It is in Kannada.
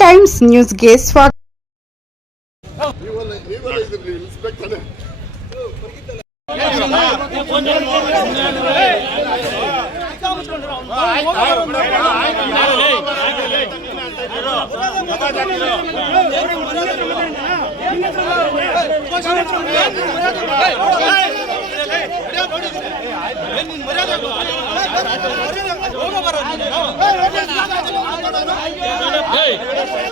ಟೈಮ್ಸ್ ನ್ಯೂಸ್ಗೆ ಸ್ವಾಗತ ಮರ್ಯಾದ